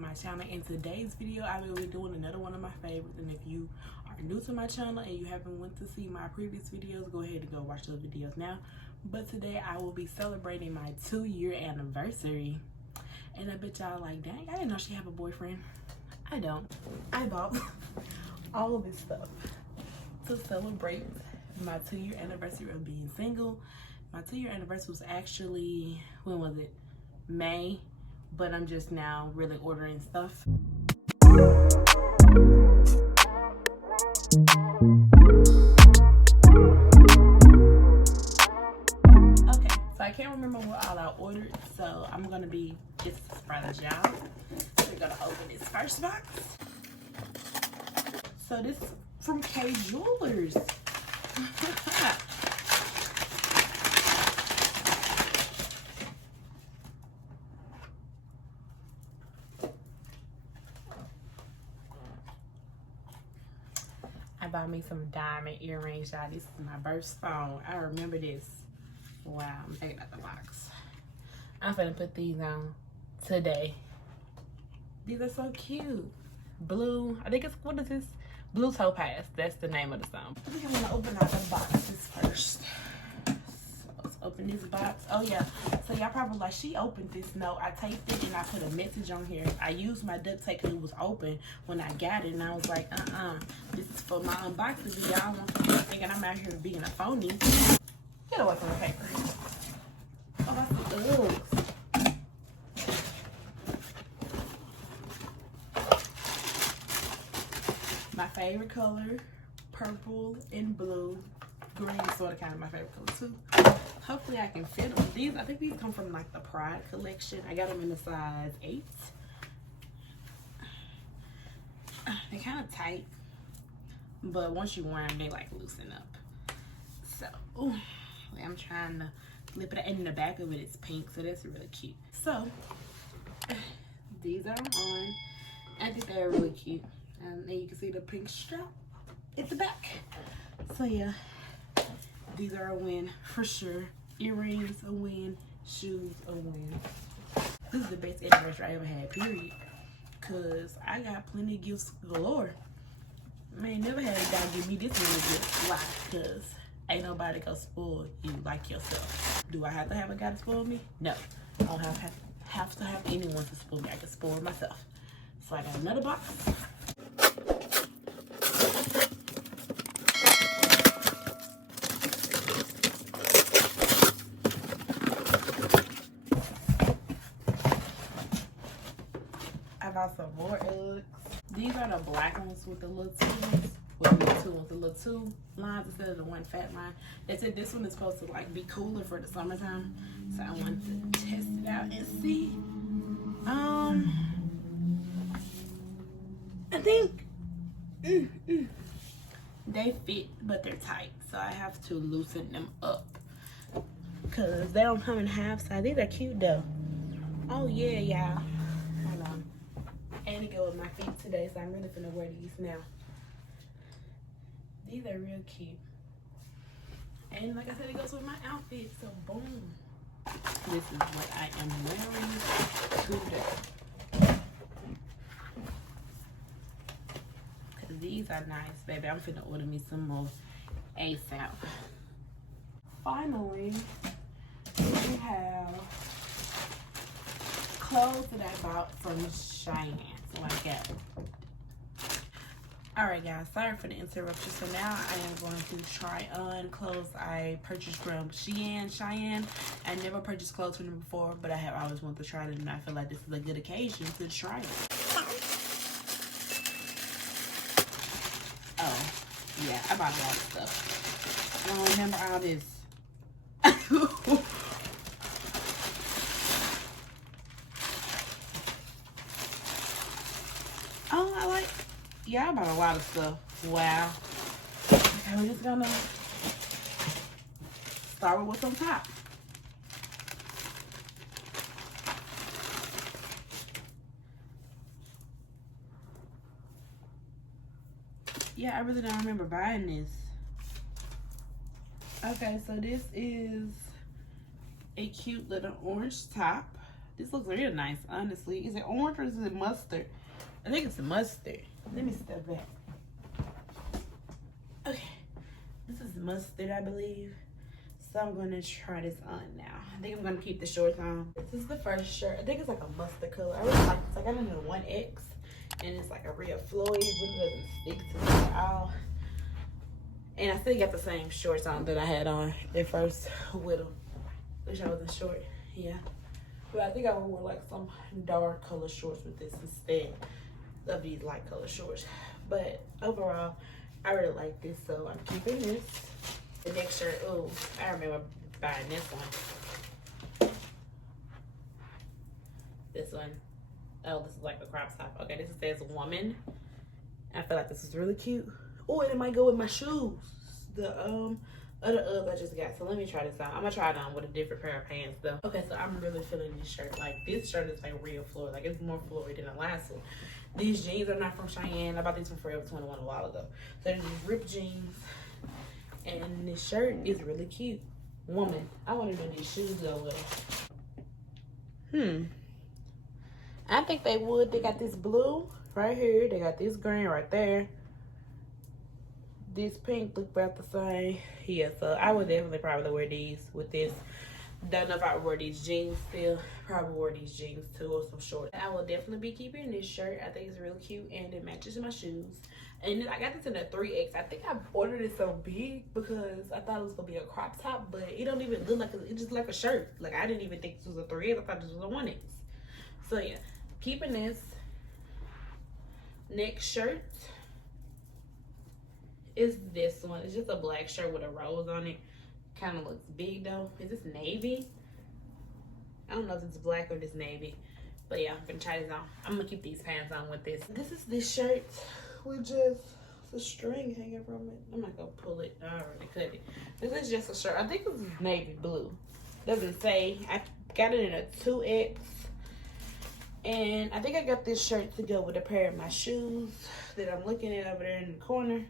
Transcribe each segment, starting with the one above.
my channel. In today's video, I will be doing another one of my favorites, and if you are new to my channel and you haven't went to see my previous videos, go ahead and go watch those videos now. But today I will be celebrating my 2-year anniversary, and I bet y'all like, dang, I didn't know she have a boyfriend. I don't. I bought all of this stuff to celebrate my 2-year anniversary of being single. My 2-year anniversary was actually, when was it? May, but I'm just now really ordering stuff. Okay, so I can't remember what all I ordered, so I'm gonna be just as surprised as y'all. We're gonna open this first box. So this is from K Jewelers. I bought me some diamond earrings, y'all. This is my birthstone. I remember this. Wow, I'm taking out the box. I'm gonna put these on today. These are so cute. Blue, I think it's, what is this? Blue Topaz, that's the name of the song. I think I'm gonna open out the boxes first. So let's open this box. Oh yeah, so y'all probably like, she opened this. No, I taped it and I put a message on here. I used my duct tape because it was open when I got it, and I was like, this is for my unboxing. Y'all want to thinking I'm out here being a phony. Get away from the paper. Oh, that's the Uggs. My favorite color, purple and blue. Green is sort of kind of my favorite color too. Hopefully I can fit them. These, I think these come from like the Pride collection. I got them in the size 8. They're kind of tight, but once you wear them, they like loosen up. So, ooh, I'm trying to flip it, and in the back of it, it's pink, so that's really cute. So, these are on. I think they're really cute. And then you can see the pink strap at the back. So yeah, these are a win for sure. Earrings, a win. Shoes, a win. This is the best anniversary I ever had, period. Cause I got plenty of gifts galore. Man, never had a guy give me this many gifts. Why? Cause ain't nobody gonna spoil you like yourself. Do I have to have a guy to spoil me? No. I don't have to have anyone to spoil me. I can spoil myself. So I got another box. I got some more Uggs. These are the black ones with the little two ones. With the little two lines instead of the one fat line. They said this one is supposed to like be cooler for the summertime. So I wanted to test it out and see. I think they fit, but they're tight. So I have to loosen them up. Cause they don't come in half size. These are cute though. Oh yeah, y'all. Hold on. And to go with my feet today, so I'm really gonna wear these now. These are real cute. And like I said, it goes with my outfit, so boom. This is what I am wearing today. Cause these are nice, baby. I'm finna order me some more ASAP. Finally, we have clothes that I bought from Shein. So I got. Alright guys, sorry for the interruption. So now I am going to try on clothes I purchased from Shein. I never purchased clothes from them before, but I have always wanted to try it, and I feel like this is a good occasion to try it. Oh, yeah, I bought a lot of stuff. I don't remember all this. Oh, yeah, I bought a lot of stuff. Wow. Okay, we're just gonna start with what's on top. Yeah, I really don't remember buying this. Okay, so this is a cute little orange top This looks real nice, honestly. Is it orange or is it mustard? I think it's mustard. Let me step back. Okay, this is mustard, I believe. So I'm gonna try this on now. I think I'm gonna keep the shorts on. This is the first shirt. I think it's like a mustard color. I really like this. I got it in a 1X, and it's like a real flowy. It really doesn't stick to me at all. And I still got the same shorts on that I had on at first with them. Wish I wasn't short. Yeah. But I think I would wear like some dark color shorts with this instead of these light color shorts. But overall, I really like this, so I'm keeping this. The next shirt, oh, I remember buying this one. This one. Oh, this is like a crop top. Okay, this says woman. I feel like this is really cute. Oh, and it might go with my shoes. The other Uggs I just got. So let me try this out. I'm gonna try it on with a different pair of pants though. Okay, so I'm really feeling this shirt. Like this shirt is like real floral. Like it's more floral than the last one. These jeans are not from Shein. I bought these from Forever 21 a while ago. So they're these ripped jeans. And this shirt is really cute. Woman. I want to know these shoes go with them. I think they would. They got this blue right here. They got this green right there. This pink look about the same. Yeah, so I would definitely probably wear these with this. Don't know if I would wear these jeans still. Probably wear these jeans too or some shorts. I will definitely be keeping this shirt. I think it's really cute and it matches my shoes. And then I got this in a 3X. I think I ordered it so big because I thought it was gonna be a crop top, but it don't even look like it's just like a shirt. Like I didn't even think this was a 3X. I thought this was a 1X. So yeah, keeping this. Next shirt is this one. It's just a black shirt with a rose on it. Kind of looks big though. Is this navy? I don't know if it's black or this navy. But yeah, I'm gonna try this on. I'm gonna keep these pants on with this. This is this shirt with just a string hanging from it. I'm not gonna pull it. I already cut it. This is just a shirt. I think this is navy blue. Doesn't say. I got it in a 2X. And I think I got this shirt to go with a pair of my shoes that I'm looking at over there in the corner.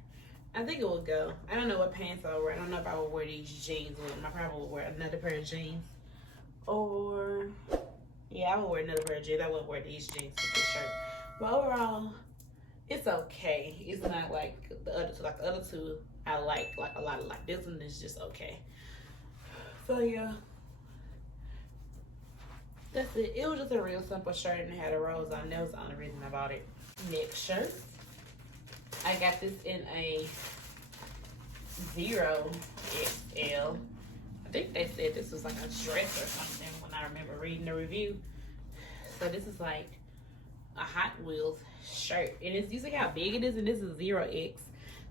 I think it will go. I don't know what pants I'll wear. I don't know if I would wear these jeans with them. I probably would wear another pair of jeans. Or, yeah, I would wear another pair of jeans. I wouldn't wear these jeans with this shirt. But overall, it's okay. It's not like the other two. Like the other two, I like a lot of like. This one is just okay. So yeah, that's it. It was just a real simple shirt and it had a rose on. That was the only reason I bought it. Next shirt. I got this in a 0XL. I think they said this was like a dress or something when I remember reading the review. So this is like a Hot Wheels shirt. And it's usually how big it is, and this is 0X.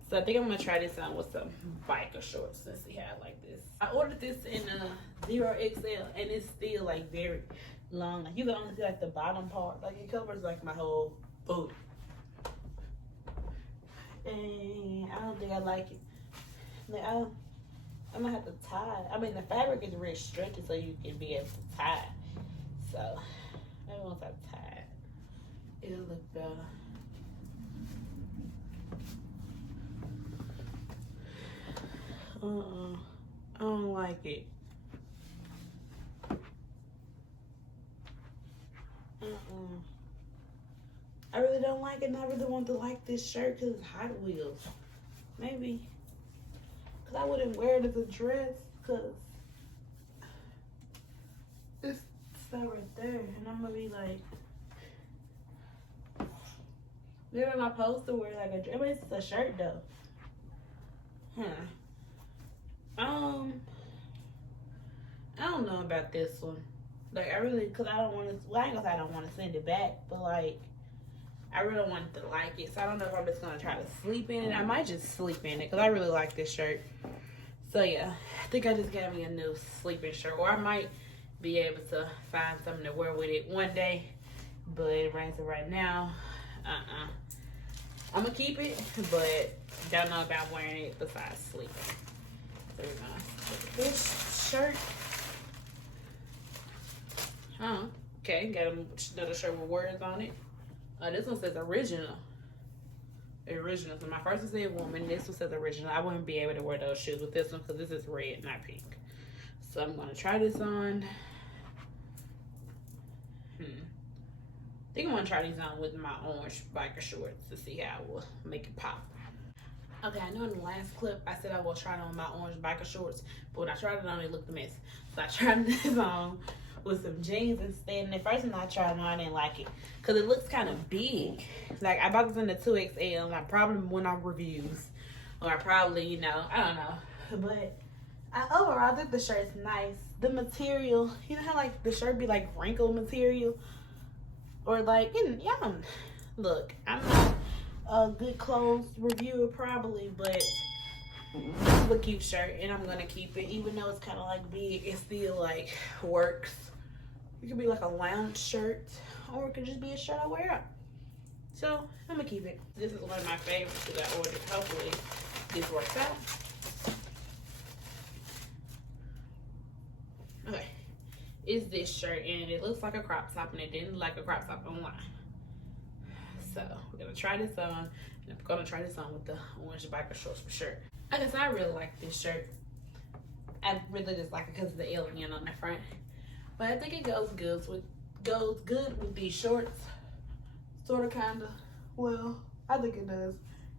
So I think I'm gonna try this on with some biker shorts and see how I like this. I ordered this in a 0XL and it's still like very long. Like you can only see like the bottom part. Like it covers like my whole booty. And I don't think I like it. Like, I'm gonna have to tie. I mean, the fabric is really stretchy, so you can be able to tie. So maybe once I tie it, it'll look better. I don't like it. I really don't like it, and I really want to like this shirt because it's Hot Wheels. Maybe. Because I wouldn't wear it as a dress because it's stuff right there. And I'm going to be like, maybe am I supposed to wear like a dress? I mean, it's a shirt though. I don't know about this one. Like, I really, because I don't want to, well, I ain't going to say I don't want to send it back, but like, I really want to like it, so I don't know if I'm just gonna try to sleep in it. I might just sleep in it because I really like this shirt. So yeah, I think I just got me a new sleeping shirt, or I might be able to find something to wear with it one day. But it rains right now. I'm gonna keep it, but don't know about wearing it besides sleeping. So we're gonna put this shirt. Okay, got another shirt with words on it. This one says original. Original. So my first one said woman. This one says original. I wouldn't be able to wear those shoes with this one because this is red, not pink. So I'm going to try this on. think I'm gonna try these on with my orange biker shorts to see how it will make it pop. Okay, I know in the last clip I said I was trying on my orange biker shorts, but when I tried it on, it looked a mess. So I tried this on with some jeans instead. And the first time I tried it on, I didn't like it because it looks kind of big. Like, I bought this in the 2XL, and I probably went on reviews, or I probably, you know, I don't know. But overall, I think the shirt's nice. The material, you know how like the shirt be like wrinkled material, or like, yeah. Look, I'm not a good clothes reviewer probably, but this is a cute shirt, and I'm gonna keep it. Even though it's kind of like big, it still like works. It could be like a lounge shirt, or it could just be a shirt I wear out. So I'm gonna keep it. This is one of my favorites that I ordered. Hopefully this works out. Okay, it's this shirt, and it looks like a crop top, and it didn't look like a crop top online. So we're gonna try this on, and I'm gonna try this on with the orange biker shorts for sure. I guess I really like this shirt. I really just like it because of the alien on the front, but I think it goes good with these shorts. Sort of, kind of. Well, I think it does.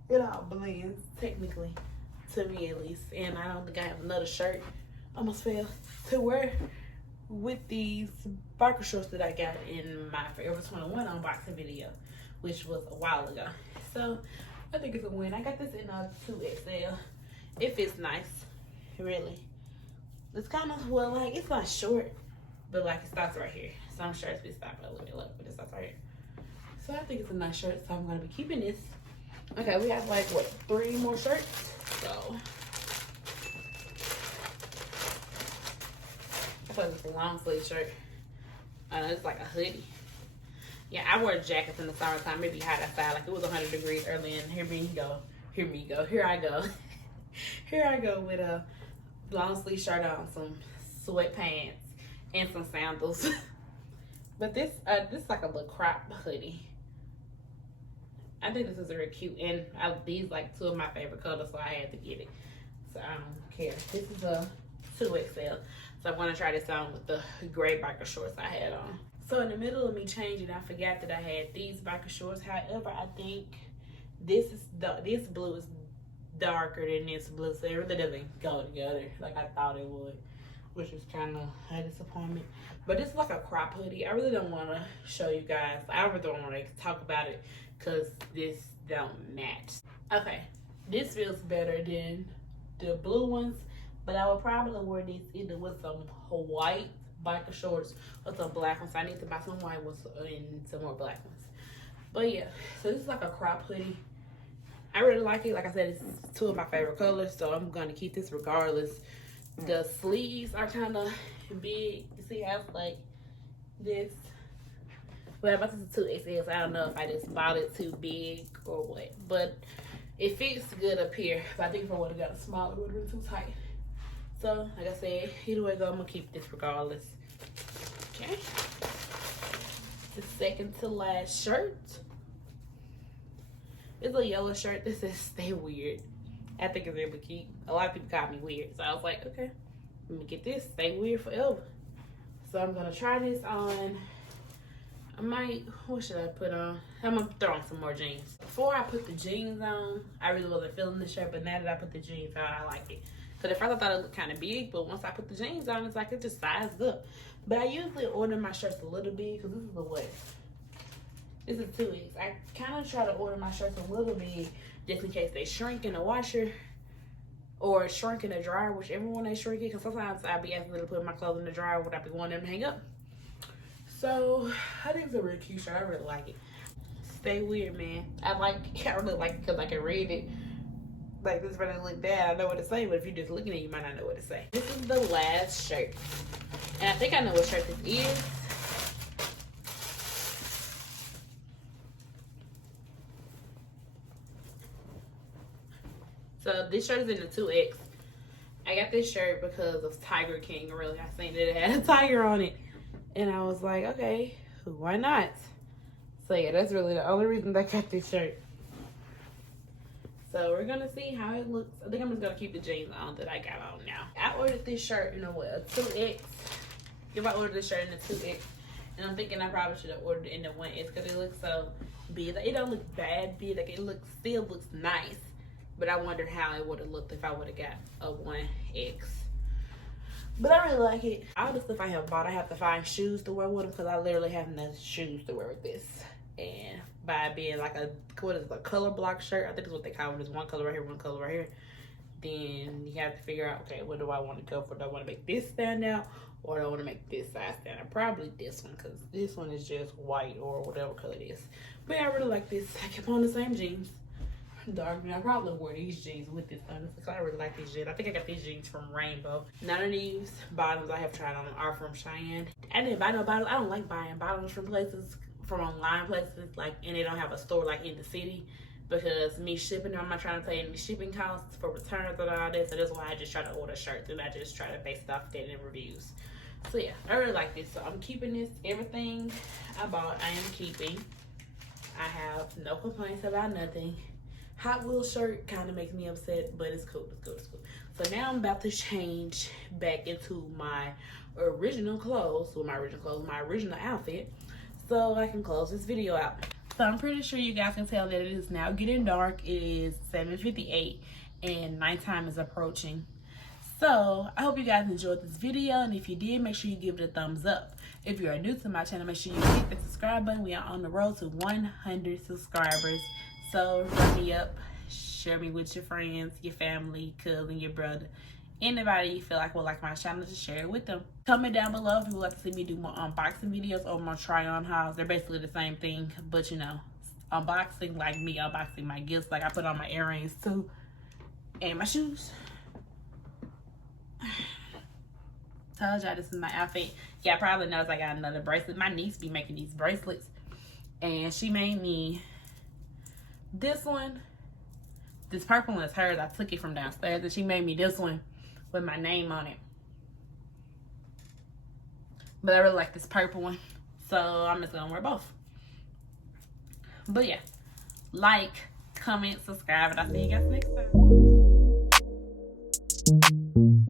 It all blends technically, to me at least. And I don't think I have another shirt. Almost fell to wear with these biker shorts that I got in my Forever 21 unboxing video, which was a while ago. So I think it's a win. I got this in a 2XL. It fits nice, really. It's kind of, well, like, it's not short, but like it stops right here. Some shirts be stopping a little bit low, but it stops right here. So I think it's a nice shirt, so I'm gonna be keeping this. Okay, we have like, what, 3 more shirts? So I thought it was a long sleeve shirt. It's like a hoodie. Yeah, I wear jackets in the summertime. It be hot outside. Like, it was 100 degrees early, and here I go. Here I go with a long sleeve shirt on, some sweatpants, and some sandals. But this is like a little crop hoodie. I think this is really cute, and these like 2 of my favorite colors, so I had to get it. So I don't care. This is a 2XL, so I'm gonna try this on with the gray biker shorts I had on. So in the middle of me changing, I forgot that I had these biker shorts. However, I think this blue is darker than this blue, so it really doesn't go together like I thought it would, which is kind of a disappointment. But this is like a crop hoodie. I really don't want to show you guys. I really don't want to talk about it because this don't match. Okay, this feels better than the blue ones, but I would probably wear these either with some white biker shorts or some black ones. I need to buy some white ones and some more black ones. But yeah, so this is like a crop hoodie. I really like it. Like I said, it's 2 of my favorite colors, so I'm gonna keep this regardless. The sleeves are kind of big. You see how it's like this? But about this is 2XL, so I don't know if I just bought it too big or what. But it fits good up here. But I think if I would have got a smaller, it would have been too tight. So, like I said, either way go, I'm gonna keep this regardless. Okay. The second to last shirt. It's a yellow shirt that says "Stay Weird." I think it's really cute. A lot of people call me weird, so I was like, okay, let me get this. Stay weird forever. So I'm gonna try this on. What should I put on? I'm gonna throw on some more jeans. Before I put the jeans on, I really wasn't feeling the shirt, but now that I put the jeans on, I like it. Because at first I thought it looked kind of big, but once I put the jeans on, it's like it just sized up. But I usually order my shirts a little big, because this is the what? This is 2X. I kind of try to order my shirts a little big, just in case they shrink in the washer, or shrink in the dryer, whichever one they shrink it, because sometimes I'll be asking them to put my clothes in the dryer when I be wanting them to hang up. So I think it's a really cute shirt. I really like it. Stay weird, man. I really like it because I can read it. Like, this really look bad. I know what to say, but if you're just looking at it, you might not know what to say. This is the last shirt, and I think I know what shirt this is. So this shirt is in the 2X. I got this shirt because of Tiger King, really. I seen that it had a tiger on it. And I was like, okay, why not? So yeah, that's really the only reason I got this shirt. So we're gonna see how it looks. I think I'm just gonna keep the jeans on that I got on now. I ordered this shirt in a 2X. If I ordered this shirt in a 2X, And I'm thinking I probably should have ordered it in the 1X because it looks so big. Like, it don't look bad big. Like, it still looks nice. But I wonder how it would have looked if I would have got a 1X. But I really like it. All the stuff I have bought, I have to find shoes to wear with them because I literally have no shoes to wear with this. And by being like a color block shirt, I think is what they call it. There's one color right here, one color right here. Then you have to figure out, okay, what do I want to go for? Do I want to make this stand out, or do I want to make this side stand out? Probably this one, because this one is just white or whatever color it is. But yeah, I really like this. I kept on the same jeans. Dark green. I probably wore these jeans with this honestly, because I really like these jeans. I think I got these jeans from Rainbow. None of these bottoms I have tried on are from Shein. I didn't buy no bottoms. I don't like buying bottoms from places, from online places, like, and they don't have a store like in the city. Because me shipping them, I'm not trying to pay any shipping costs for returns and all that. So that's why I just try to order shirts and I just try to base it off that in reviews. So yeah, I really like this. So I'm keeping this. Everything I bought, I am keeping. I have no complaints about nothing. Hot Wheels shirt kind of makes me upset, but it's cool. It's cool. It's cool. So now I'm about to change back into my original clothes. Well, my original outfit. So I can close this video out. So I'm pretty sure you guys can tell that it is now getting dark. It is 7:58 and nighttime is approaching. So I hope you guys enjoyed this video, and if you did, make sure you give it a thumbs up. If you are new to my channel, make sure you hit the subscribe button. We are on the road to 100 subscribers. So run me up, share me with your friends, your family, cousin, your brother, anybody you feel like will like my channel, to share it with them. Comment down below if you would like to see me do more unboxing videos or more try on hauls. They're basically the same thing, but you know, unboxing, like me unboxing my gifts. Like I put on my earrings too and my shoes. Told y'all this is my outfit. Yeah, probably knows I got another bracelet. My niece be making these bracelets, and she made me this one. This purple one is hers. I took it from downstairs, and she made me this one with my name on it. But I really like this purple one, so I'm just gonna wear both. But yeah, like, comment, subscribe, and I'll see you guys next time.